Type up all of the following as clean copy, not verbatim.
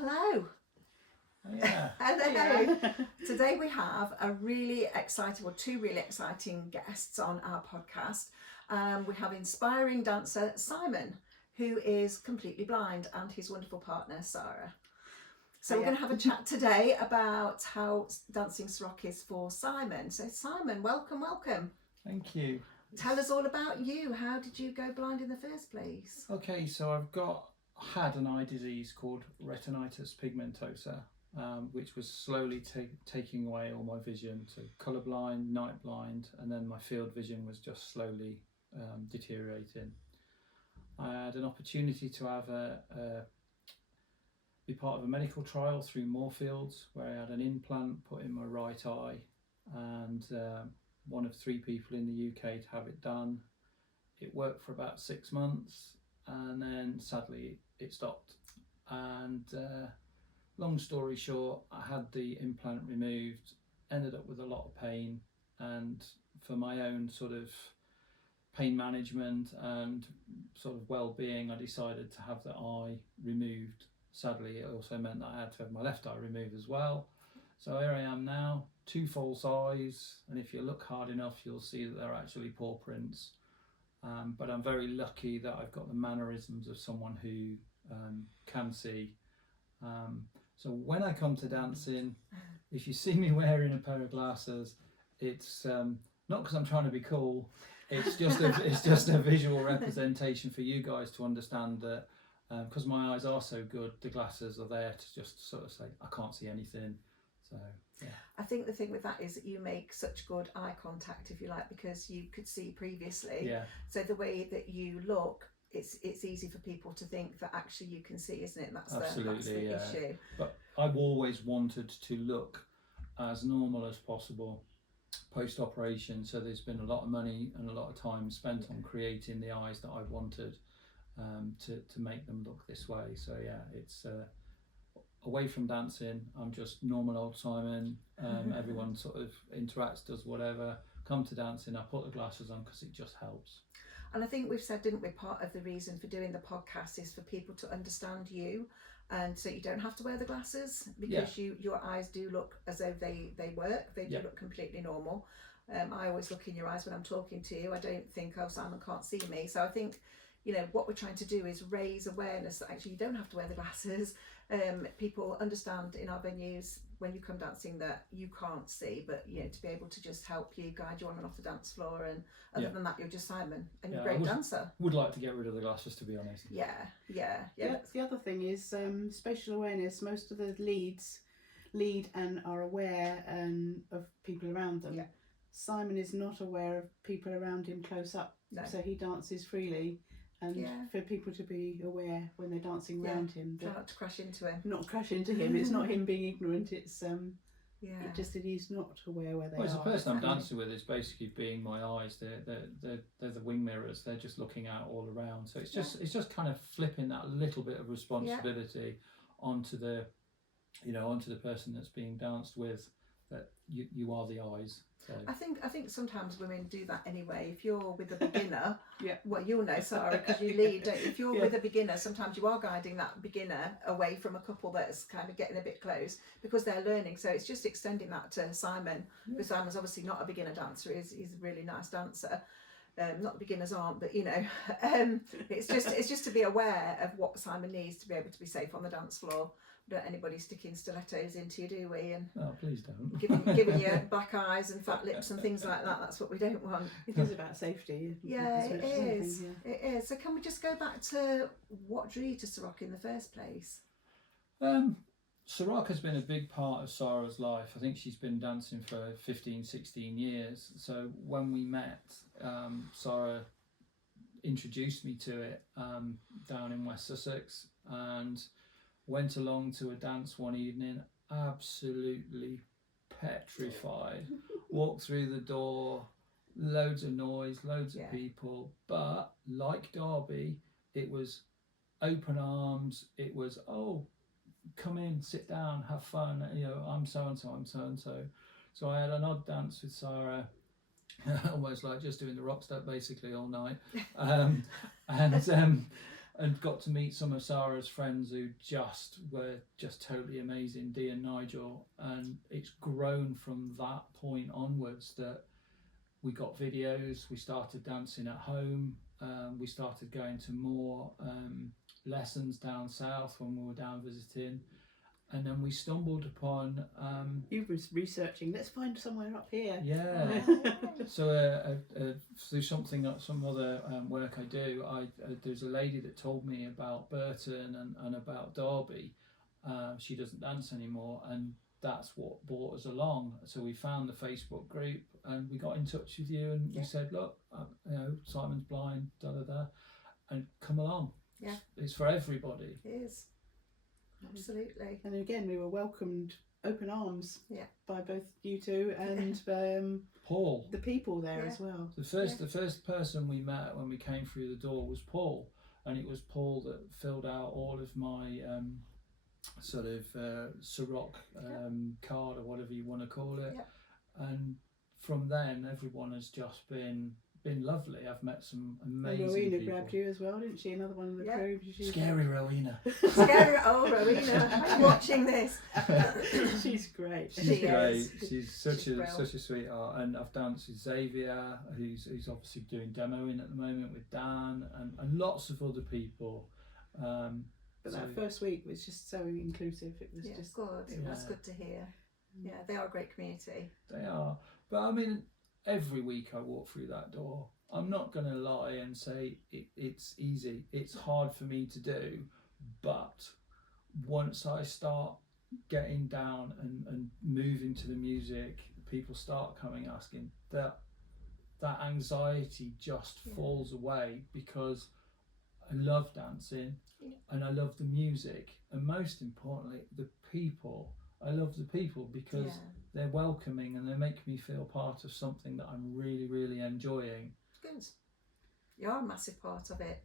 Hello. Yeah. Hello. Yeah. Today we have a really exciting, or two really exciting guests on our podcast. We have inspiring dancer Simon, who is completely blind, and his wonderful partner Sara. So we're going to have a chat today about how dancing Ceroc is for Simon. So Simon, welcome. Thank you. Tell us all about you. How did you go blind in the first place? Okay, so I've had an eye disease called retinitis pigmentosa, which was slowly taking away all my vision. So colourblind, night blind, and then my field vision was just slowly deteriorating. I had an opportunity to have be part of a medical trial through Moorfields, where I had an implant put in my right eye, and one of 3 people in the UK to have it done. It worked for about 6 months, and then sadly it stopped. And long story short, I had the implant removed, ended up with a lot of pain, and for my own sort of pain management and sort of well-being, I decided to have the eye removed. Sadly, it also meant that I had to have my left eye removed as well. So here I am now, 2 false eyes, and if you look hard enough, you'll see that they're actually paw prints. But I'm very lucky that I've got the mannerisms of someone who can see. So when I come to dancing, if you see me wearing a pair of glasses, it's not because I'm trying to be cool. It's just a visual representation for you guys to understand that because my eyes are so good, the glasses are there to just sort of say I can't see anything. So yeah. I think the thing with that is that you make such good eye contact, if you like, because you could see previously. Yeah. So the way that you look, it's easy for people to think that actually you can see, isn't it? That's the issue. But I've always wanted to look as normal as possible post-operation, so there's been a lot of money and a lot of time spent on creating the eyes that I wanted to make them look this way. So yeah, it's away from dancing, I'm just normal old Simon. Everyone sort of interacts, does whatever. Come to dancing, I put the glasses on because it just helps. And I think we've said, didn't we, part of the reason for doing the podcast is for people to understand you, and so you don't have to wear the glasses, because your eyes do look as though they work. They do look completely normal. I always look in your eyes when I'm talking to you. I don't think, oh, Simon can't see me. So I think, you know, what we're trying to do is raise awareness that actually you don't have to wear the glasses. People understand in our venues when you come dancing that you can't see, but you know, to be able to just help you, guide you on and off the dance floor, and other than that, you're just Simon, and you're a great dancer. Would like to get rid of the glasses, to be honest. Yeah. The other thing is spatial awareness. Most of the leads lead and are aware of people around them. Yeah. Simon is not aware of people around him close up, so he dances freely. And for people to be aware when they're dancing around him, try not to crash into him. Not crash into him. It's not him being ignorant. It's it's just that he's not aware where they are. Well, the person I'm dancing with is basically being my eyes. They're the wing mirrors. They're just looking out all around. So it's just kind of flipping that little bit of responsibility onto the person that's being danced with. That you are the eyes. So. I think sometimes women do that anyway. If you're with a beginner, well, you'll know, Sarah, because you lead. If you're with a beginner, sometimes you are guiding that beginner away from a couple that's kind of getting a bit close because they're learning. So it's just extending that to Simon, because Simon's obviously not a beginner dancer. He's a really nice dancer. Not the beginners aren't, but you know, it's just to be aware of what Simon needs to be able to be safe on the dance floor. We don't want anybody sticking stilettos into you, do we? And please don't. giving you black eyes and fat lips and things like that. That's what we don't want. It is about safety. Yeah, it is. It is. So can we just go back to what drew you to Ceroc in the first place? Ceroc has been a big part of Sarah's life. I think she's been dancing for 15, 16 years. So when we met, Sarah introduced me to it down in West Sussex, and went along to a dance one evening, absolutely petrified. Walked through the door, loads of noise, loads of people, but like Derby, it was open arms. It was, come in, sit down, have fun. You know, I'm so and so, I'm so and so. So I had an odd dance with Sarah, almost like just doing the rock step basically all night. and got to meet some of Sarah's friends who were just totally amazing, Dee and Nigel, and it's grown from that point onwards that we got videos, we started dancing at home, we started going to more lessons down south when we were down visiting, and then we stumbled upon you were researching, let's find somewhere up here. So through some other work I do, there's a lady that told me about Burton and about Derby. She doesn't dance anymore, and that's what brought us along. So we found the Facebook group and we got in touch with you, and we said, look, Simon's blind, and come along. Yeah, it's for everybody. It is. Absolutely. And again, we were welcomed open arms by both you two and Paul, the people there as well. The first person we met when we came through the door was Paul, and it was Paul that filled out all of my sort of Ceroc card or whatever you want to call it, and from then everyone has just been lovely. I've met some amazing Rowena people. grabbed you as well, didn't she? Another one of the crew. Scary Rowena. Rowena, I'm watching this. She's great. She's great. She's such a sweetheart. And I've danced with Xavier, who's obviously doing demoing at the moment with Dan, and lots of other people. But that first week was just so inclusive. It was just good. That's good to hear. Yeah, they are a great community. They are. But I mean, every week I walk through that door, I'm not going to lie and say it's easy. It's hard for me to do, but once I start getting down and moving to the music, people start coming asking, that anxiety just falls away, because I love dancing and I love the music, and most importantly the people. I love the people because they're welcoming and they make me feel part of something that I'm really, really enjoying. Good. You're a massive part of it.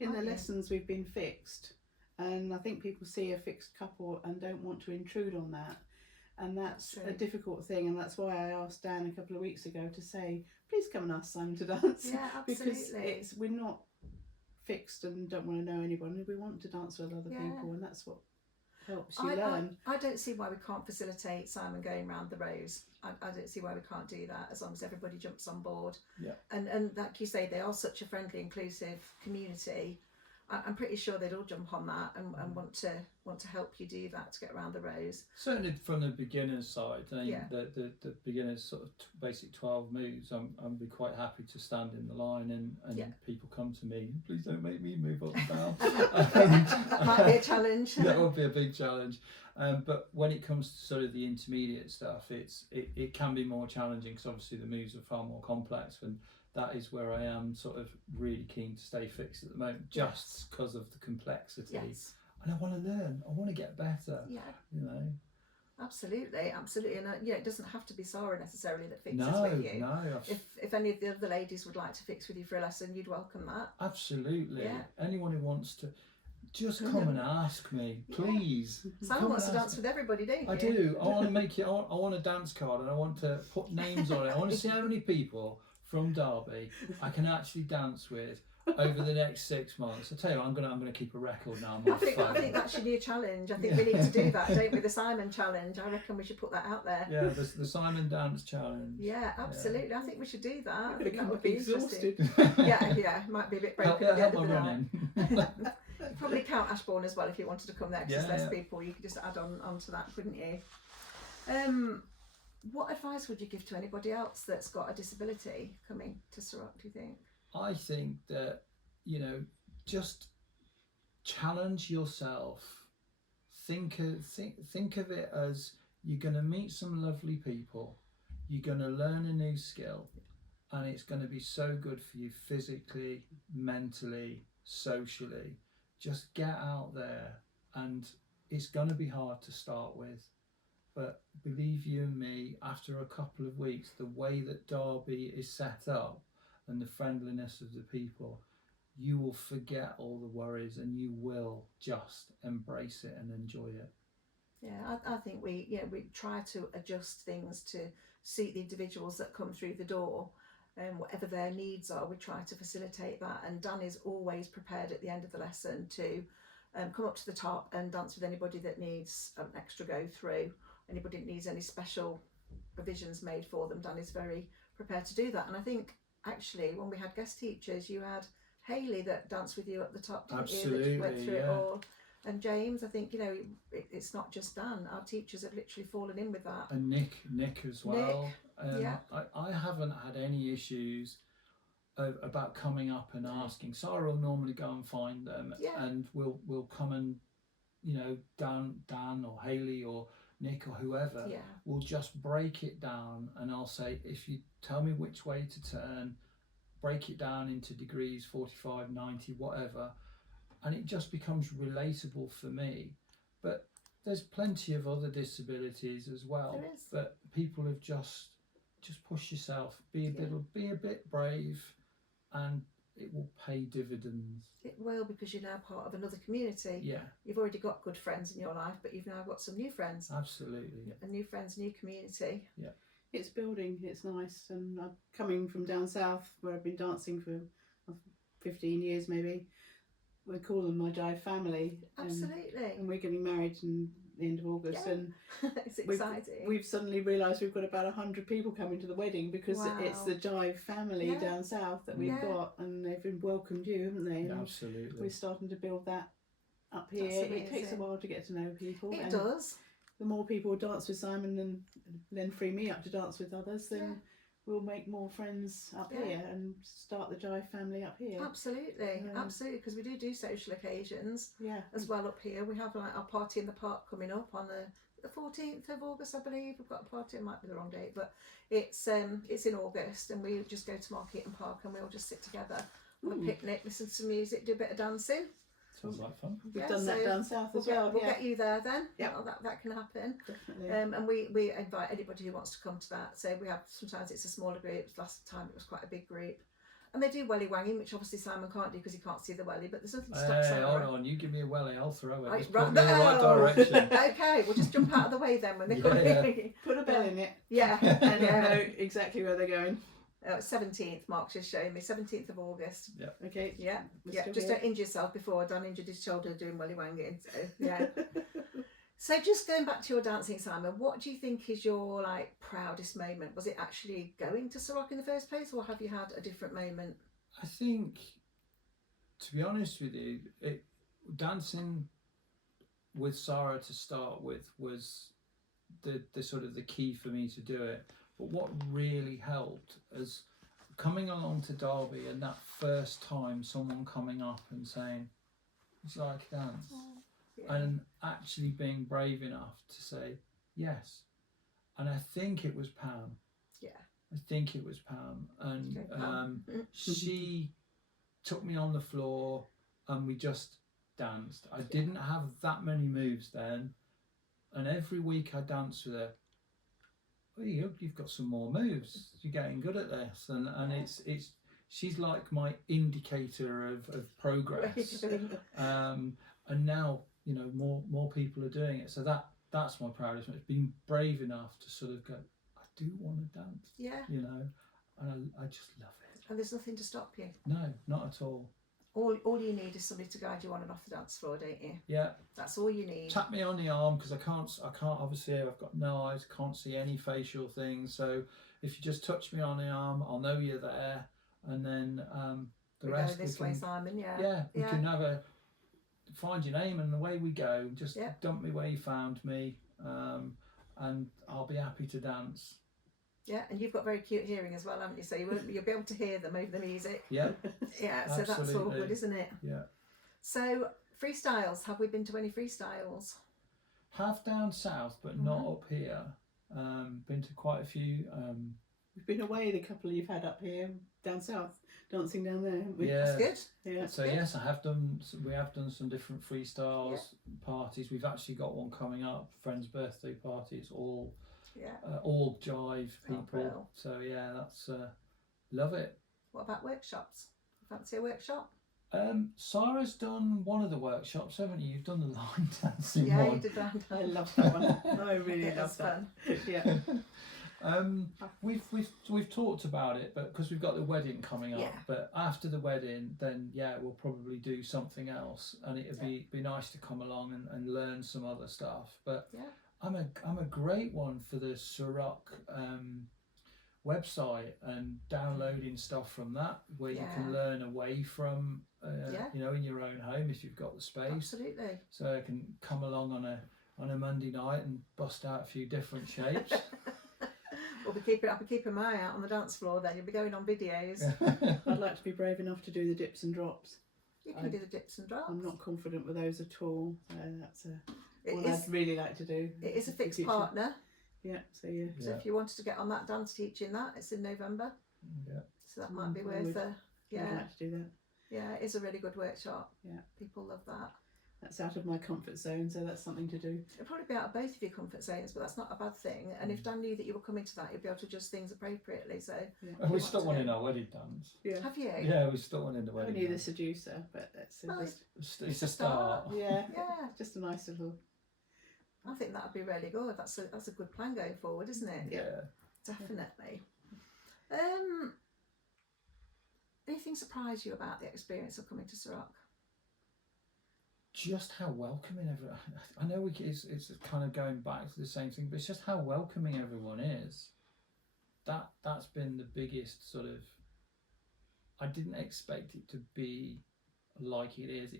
In the lessons we've been fixed, and I think people see a fixed couple and don't want to intrude on that, and that's a difficult thing, and that's why I asked Dan a couple of weeks ago to say, please come and ask Simon to dance. Yeah, absolutely. Because we're not fixed and don't want to know anyone. We want to dance with other people, and that's what helps you learn. I don't see why we can't facilitate Simon going round the rows. I don't see why we can't do that, as long as everybody jumps on board. Yeah. And like you say, they are such a friendly, inclusive community. I'm pretty sure they'd all jump on that and want to help you do that, to get around the rows. Certainly from the beginner's side, the beginner's sort of basic 12 moves, I'd be quite happy to stand in the line and people come to me, please don't make me move up and down. That might be a challenge. That would be a big challenge. But when it comes to sort of the intermediate stuff, it can be more challenging, because obviously the moves are far more complex, and that is where I am sort of really keen to stay fixed at the moment, just because of the complexity. Yes. And I want to learn. I want to get better. Yeah. You know. Absolutely. And it doesn't have to be Sara necessarily that fixes with you. No. If any of the other ladies would like to fix with you for a lesson, you'd welcome that. Absolutely. Yeah. Anyone who wants to, just come and ask me, please. Simon wants to dance with everybody, don't you? I do. I want to make it. I want a dance card, and I want to put names on it. I want to see how many people from Derby I can actually dance with over the next 6 months. I tell you, I'm gonna keep a record now on my phone. I think that's your new challenge. I think we need to do that, don't we? The Simon challenge. I reckon we should put that out there. Yeah, the Simon Dance Challenge. Yeah, absolutely. Yeah. I think we should do that. I think that would be exhausted. interesting. yeah, might be a bit broken at the end of the night. You'd probably count Ashbourne as well if you wanted to come there, because there's less people. You could just add on to that, couldn't you? What advice would you give to anybody else that's got a disability coming to Ceroc, do you think? I think that, just challenge yourself. Think of it as you're going to meet some lovely people, you're going to learn a new skill, and it's going to be so good for you physically, mentally, socially. Just get out there, and it's going to be hard to start with. But believe you and me, after a couple of weeks, the way that Derby is set up and the friendliness of the people, you will forget all the worries and you will just embrace it and enjoy it. Yeah, I think we try to adjust things to suit the individuals that come through the door. whatever their needs are, we try to facilitate that. And Dan is always prepared at the end of the lesson to come up to the top and dance with anybody that needs an extra go through, anybody that needs any special provisions made for them. Dan is very prepared to do that. And I think actually when we had guest teachers, you had Hayley that danced with you at the top, didn't Absolutely, you, that went through it yeah. all. And James, I think, you know, it's not just Dan. Our teachers have literally fallen in with that. And Nick as well. Yeah. I haven't had any issues about coming up and asking. Sarah will normally go and find them, Yeah. and we'll come and, you know, Dan or Hayley or Nick or whoever Yeah. will just break it down, and I'll say, if you tell me which way to turn, break it down into degrees, 45, 90, whatever, and it just becomes relatable for me. But there's plenty of other disabilities as well. There is. But people have just push yourself, be a bit brave, and it will pay dividends. It will, because you're now part of another community. Yeah, You've already got good friends in your life, but you've now got some new friends. absolutely. And new friends, new community. Yeah. It's building, it's nice. And I'm coming from down south where I've been dancing for 15 years maybe. We call them my jive family. Absolutely. And we're getting married in the end of August. Yeah. And It's exciting. we've suddenly realised we've got about 100 people coming to the wedding because Wow. it's the jive family Yeah. down south that we've Yeah. got, and they've been welcomed you, haven't they? And Absolutely. we're starting to build that up here. That's It takes a amazing. while to get to know people. It and does. the more people dance with Simon and then free me up to dance with others, then Yeah. we'll make more friends up Yeah. here and start the jive family up here. Absolutely, Yeah. absolutely, because we do social occasions Yeah. as well up here. We have like our party in the park coming up on the 14th of August, I believe. We've got a party, it might be the wrong date, but it's in August, and we just go to Market and Park and we all just sit together, have a picnic, listen to some music, do a bit of dancing. Sounds like fun. We've done that down south as well. We'll get you there then. Yeah. That can happen. Definitely. And we invite anybody who wants to come to that. So we have, sometimes it's a smaller group. Last time it was quite a big group. And they do welly wanging, which obviously Simon can't do because he can't see the welly, but there's nothing to stop Hey, Simon. hold on, you give me a welly, I'll throw it. Right, Just put me in the right no. direction. Okay, we'll just jump out of the way then when they come Yeah. in. Put a bell in it. Yeah. And they'll know exactly where they're going. 17th, Mark's just showing me, 17th of August. Okay. Yeah, We're yeah. still Just here. don't injure yourself before Dan injured his shoulder doing welly wanging. So, yeah. So just going back to your dancing, Simon, what do you think is your like proudest moment? Was it actually going to Ceroc in the first place, or have you had a different moment? I think, to be honest with you, dancing with Sara to start with was the sort of the key for me to do it. But what really helped is coming along to Derby, and that first time someone coming up and saying, "Would you like to dance?" Yeah. And actually being brave enough to say yes. And I think it was Pam. Yeah. I think it was Pam, and Okay, Pam. she took me on the floor and we just danced. I didn't have that many moves then, and every week I danced with her. Well, you've got some more moves. You're getting good at this, and it's she's like my indicator of progress. And now more people are doing it. So that's my proudest moment. It's being brave enough to sort of go, I do want to dance. Yeah. And I just love it. And there's nothing to stop you. No, not at all. All you need is somebody to guide you on and off the dance floor, don't you? Yeah. That's all you need. Tap me on the arm, because I can't obviously, I've got no eyes, can't see any facial things. So if you just touch me on the arm, I'll know you're there. And then the we rest go this we way, can, Simon. Yeah. yeah, we can have a find your name and away we go. Just Yeah. dump me where you found me, and I'll be happy to dance. Yeah, and you've got very cute hearing as well, haven't you? So you'll be able to hear them over the music. Yeah. Yeah, so that's all Absolutely. good, isn't it? Yeah. So freestyles, have we been to any freestyles? Have down south, but not up here. Been to quite a few. We've been away the couple you've had up here down south, dancing down there, haven't we? Yeah. That's good. Yeah. So yes, we have done some different freestyles parties. We've actually got one coming up, friend's birthday party. It's all jive people. brill. So yeah, that's love it. What about workshops? Fancy a workshop? Sarah's done one of the workshops, haven't you? You've done the line dancing Yeah, one. you did that. I love that one. I really Yeah, love that's that. fun. Yeah. We've talked about it, but because we've got the wedding coming up. Yeah. But after the wedding, then we'll probably do something else, and it'd be nice to come along and learn some other stuff. But I'm a great one for the Ceroc website and downloading stuff from that, where you can learn away from in your own home if you've got the space. Absolutely. So I can come along on a Monday night and bust out a few different shapes. I'll be keeping my eye out on the dance floor. Then you'll be going on videos. I'd like to be brave enough to do the dips and drops. You can do the dips and drops. I'm not confident with those at all. That's what I'd really like to do. It is a fixed partner. Yeah, so So if you wanted to get on that dance teaching that, it's in November. Yeah. So that might be worth I'd like to do that. Yeah, it is a really good workshop. Yeah. People love that. That's out of my comfort zone, so that's something to do. It'll probably be out of both of your comfort zones, but that's not a bad thing. And if Dan knew that you were coming to that, you'd be able to adjust things appropriately. So And we stuck one in our wedding dance. Yeah. have you? Yeah, we stuck one in the wedding Only the dance. seducer, but that's It's a start. yeah, Yeah. just a nice little. I think that'd be really good. That's a good plan going forward, isn't it? Yeah. Definitely. Anything surprise you about the experience of coming to Ceroc? Just how welcoming everyone. I know it's kind of going back to the same thing, but it's just how welcoming everyone is. That's been the biggest sort of. I didn't expect it to be like it is.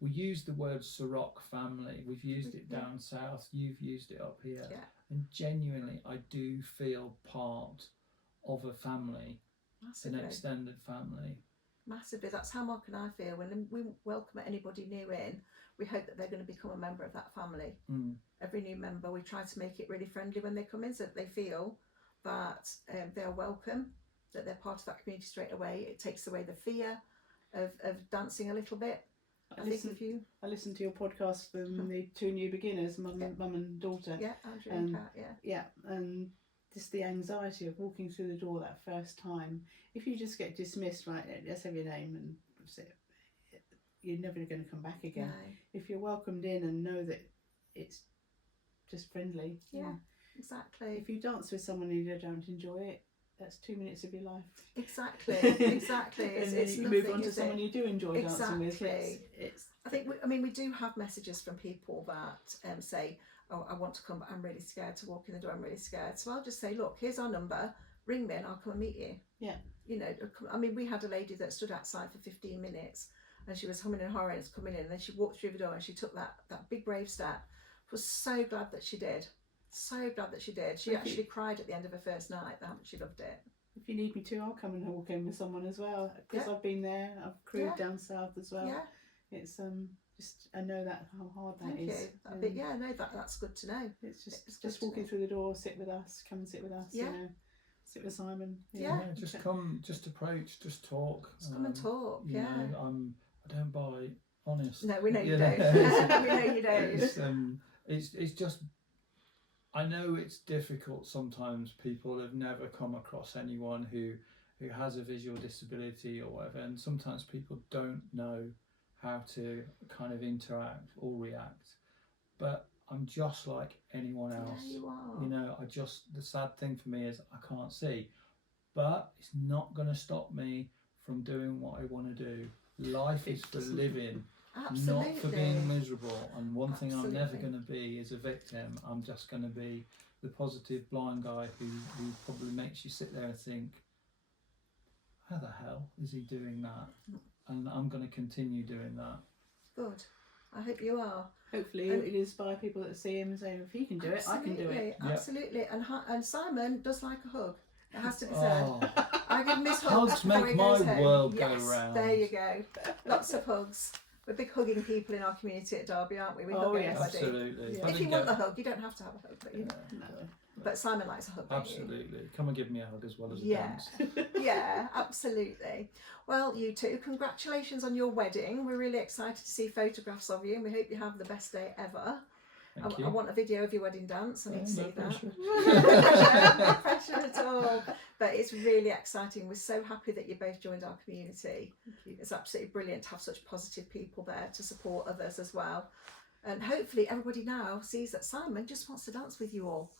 We use the word Ceroc family. We've used it down south. You've used it up here. Yeah. And genuinely, I do feel part of a family, Massively. an extended family. Massively. That's how Mark and I feel. When we welcome anybody new in, we hope that they're going to become a member of that family. Every new member, we try to make it really friendly when they come in, so that they feel that they're welcome, that they're part of that community straight away. It takes away the fear of dancing a little bit. I listened to your podcast from the two new beginners, mum and daughter. Yeah, Andrew and Kat, Yeah, and just the anxiety of walking through the door that first time. If you just get dismissed, right, let's have your name and you're never going to come back again. No. If you're welcomed in and know that it's just friendly. Yeah, exactly. If you dance with someone and you don't enjoy it, that's 2 minutes of your life. Exactly. And then you move on to someone you do enjoy dancing with. I think we do have messages from people that say, oh, I want to come, but I'm really scared to walk in the door. I'm really scared. So I'll just say, look, here's our number. Ring me and I'll come and meet you. Yeah. We had a lady that stood outside for 15 minutes and she was humming and hawing coming in, and then she walked through the door and she took that big brave step. I was so glad that she did. So glad that she did. She actually cried at the end of her first night. How much she loved it. If you need me to, I'll come and walk in with someone as well, because I've been there. I've crewed down south as well. Yeah. It's just I know that how hard that is. But that's good to know. It's just walking through the door, sit with us, come and sit with us. Yeah. Sit with Simon. Just come, just approach, just talk. Just come and talk. I don't bite. Honest. No, we know you don't. We know you don't. It's just. I know it's difficult sometimes. People have never come across anyone who has a visual disability or whatever, and sometimes people don't know how to kind of interact or react. But I'm just like anyone else. Yeah, you are. The sad thing for me is I can't see, but it's not going to stop me from doing what I want to do. Life is for living. Absolutely. Not for being miserable. And one thing I'm Absolutely. never going to be is a victim. I'm just going to be the positive blind guy who probably makes you sit there and think, how the hell is he doing that? And I'm going to continue doing that. Good. I hope you are. Hopefully it inspire people that see him and say, if he can do it, I can do it. Absolutely. And Simon does like a hug. It has to be said. I give him his hugs make my world go round. There you go. Lots of hugs. We're big hugging people in our community at Derby, aren't we? We hug everybody. Absolutely. If you want the hug, you don't have to have a hug, but No. But Simon likes a hug. Absolutely. Come and give me a hug as well as a dance. Yeah, absolutely. Well, you two, congratulations on your wedding. We're really excited to see photographs of you, and we hope you have the best day ever. I want a video of your wedding dance. I need to see that. No pressure at all. But it's really exciting. We're so happy that you both joined our community. It's absolutely brilliant to have such positive people there to support others as well. And hopefully everybody now sees that Simon just wants to dance with you all.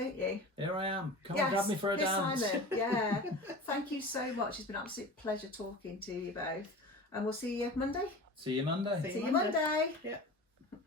don't you? Here I am. Come and grab me for a dance. Simon. Yeah. Thank you so much. It's been an absolute pleasure talking to you both. And we'll see you Monday. See you Monday. See you Monday. Yeah.